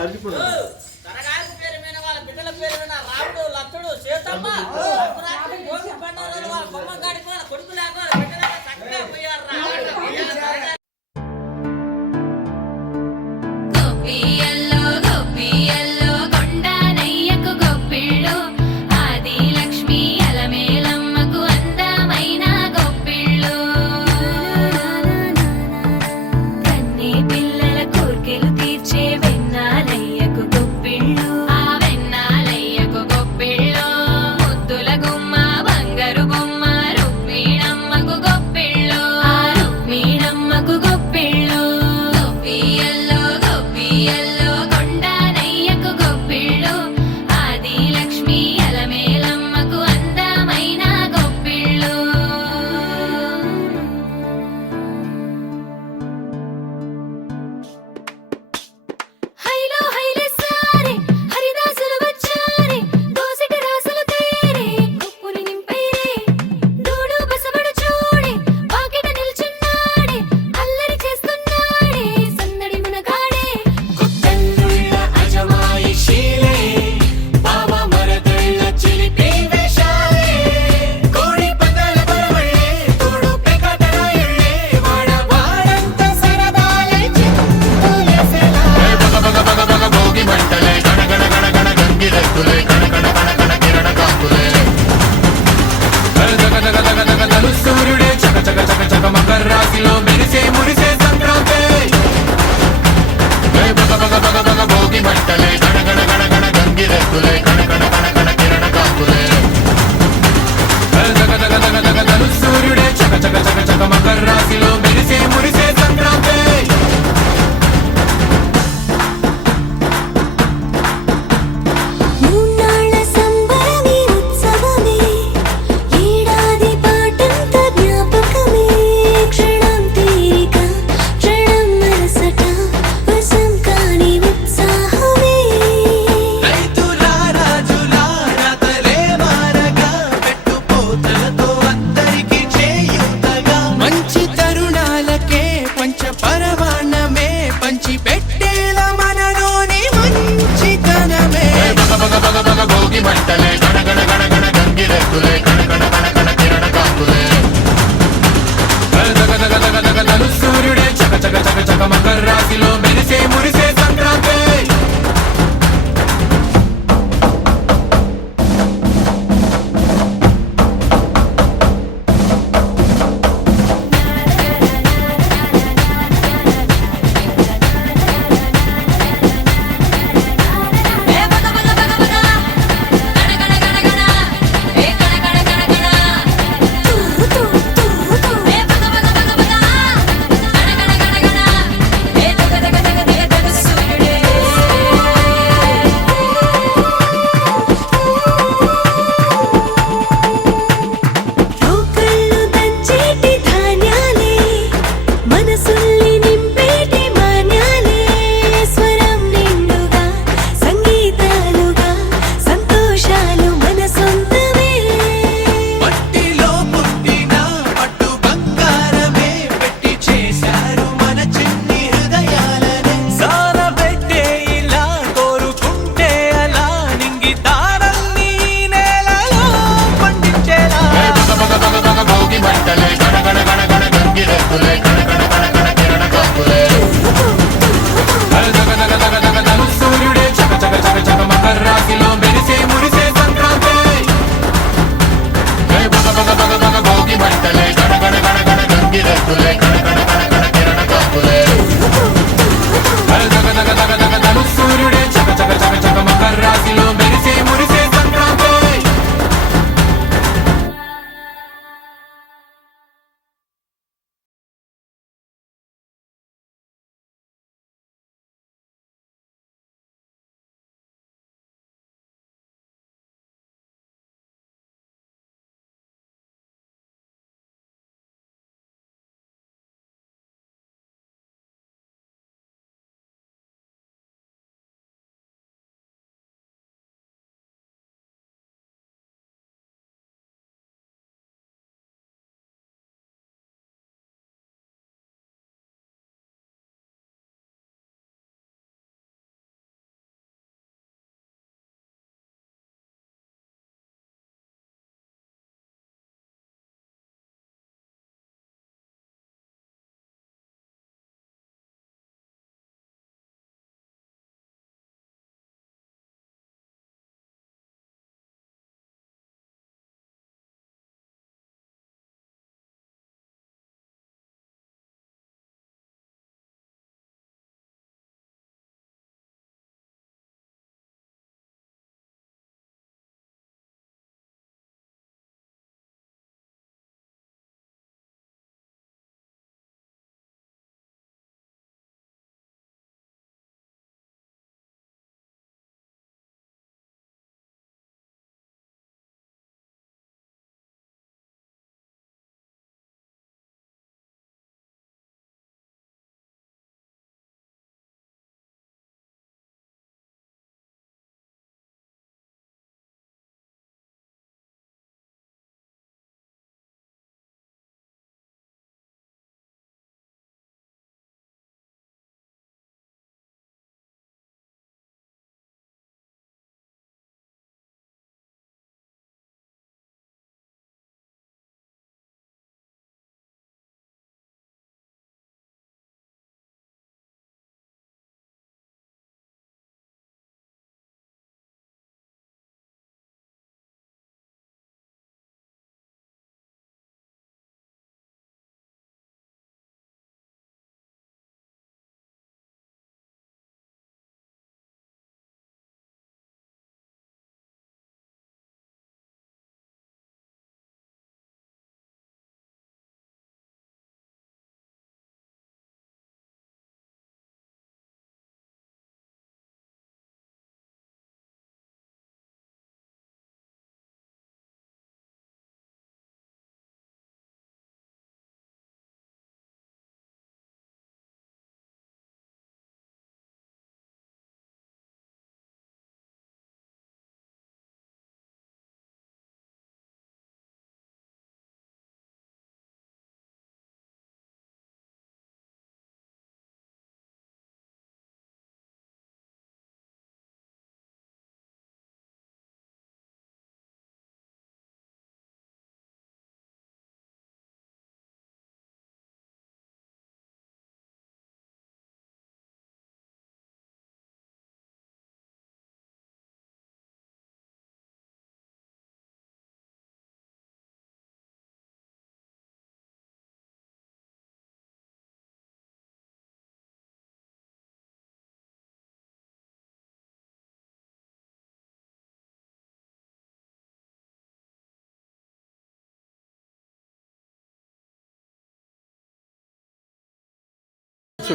తరగాయకు పేరు మీద వాళ్ళ బిడ్డల పేరు మీద రాముడు లక్షుడు సీతమ్మ భోగి పండుగ వాళ్ళ బొమ్మ గాడిపోయిన కొడుకు లేకపోయిన బిడ్డల చక్కగా పోయారు.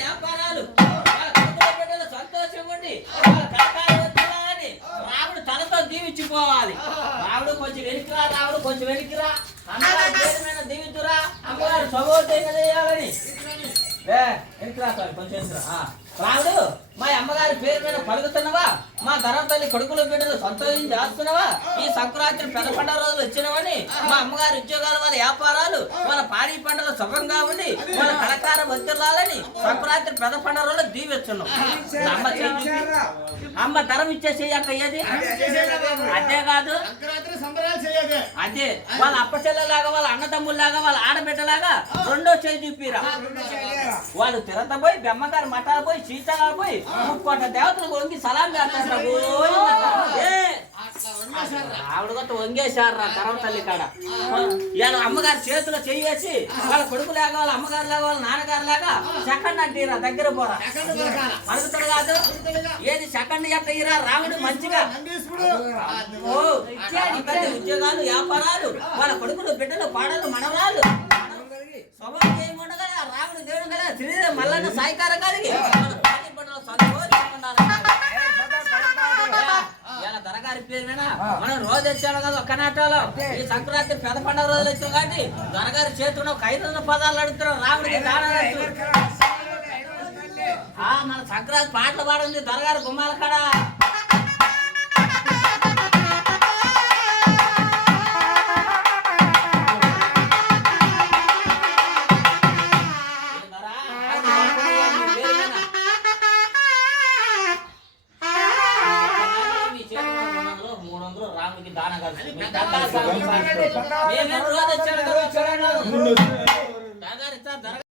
వ్యాపారాలు సంతోషం ఉండి రాముడు తనతో దీవించిపోవాలి. రాముడు కొంచెం వెనుకరా, రాముడు కొంచెం వెనుకరా, అమ్మగారి పేరు మీద దీవించురా, అమ్మగారు సగోదయంగా చేయాలని వెనుకరా కొంచెం వెనుకరా. రాముడు మా అమ్మగారి పేరు మీద పలుకుతున్నావా, మా ధరం తల్లి కొడుకుల బిడ్డలు సంతోషం చేస్తున్నావా, ఈ సంక్రాంతి పెద్ద పండుగ రోజులు వచ్చినవని మా అమ్మగారి ఉద్యోగాలు వాళ్ళ వ్యాపారాలు వాళ్ళ పాడి పంటలు శుభంగా ఉండి వాళ్ళ కళాకార వద్దలాలని సంక్రాంతి పెద్ద పండుగ రోజులు దీవిస్తున్నాం. అమ్మ ధరం ఇచ్చేసేయి అక్క ఏది అదే కాదు, అదే వాళ్ళ అప్ప చెల్లెలాగా వాళ్ళ అన్నదమ్ముల్లాగా వాళ్ళ ఆడబిడ్డలాగా రెండో చేయి చూపిరా. వాళ్ళు తిరతపోయి బెమ్మగారి మఠాలు పోయి సీతాలు పోయి 30 దేవతలు వంగి సలాం చేస్తారు. ఆవిడ కొత్త వంగేశారు రా ధరం తల్లి కాడ. ఇవాళ అమ్మగారి చేతిలో చెయ్యేసి వాళ్ళ కొడుకు లాగా వాళ్ళ అమ్మగారు లాగా వాళ్ళ నాన్నగారు లాగా సెకండ్ అంటీరా దగ్గర పోరా అడుగుతాడు కాదు ఏది సెకండ్ ఎట్ట ఇరా రాముడు మంచిగా ఉద్యోగాలు వ్యాపారాలు వాళ్ళ కొడుకులు బిడ్డలు పాడలు మనవరాలు స్వభావం చేయకుండా రాముడు దేవుడు కదా శ్రీదేవి మల్లన్న సాయికారం కలిగి దొరగారి పేరు మీద మనం రోజు వచ్చాము కదా ఒక్క నాటాలో ఈ సంక్రాంతి పెద్ద పండుగ రోజులు వచ్చాం కాబట్టి దొరగారి చేతుల్లో 500 పదాలు అడుగుతున్నాం రాముడికి దానట్టు. మన సంక్రాంతి పాటలు పాడింది దొరగారి గుమ్మాల కాడ. రాముడికి దాన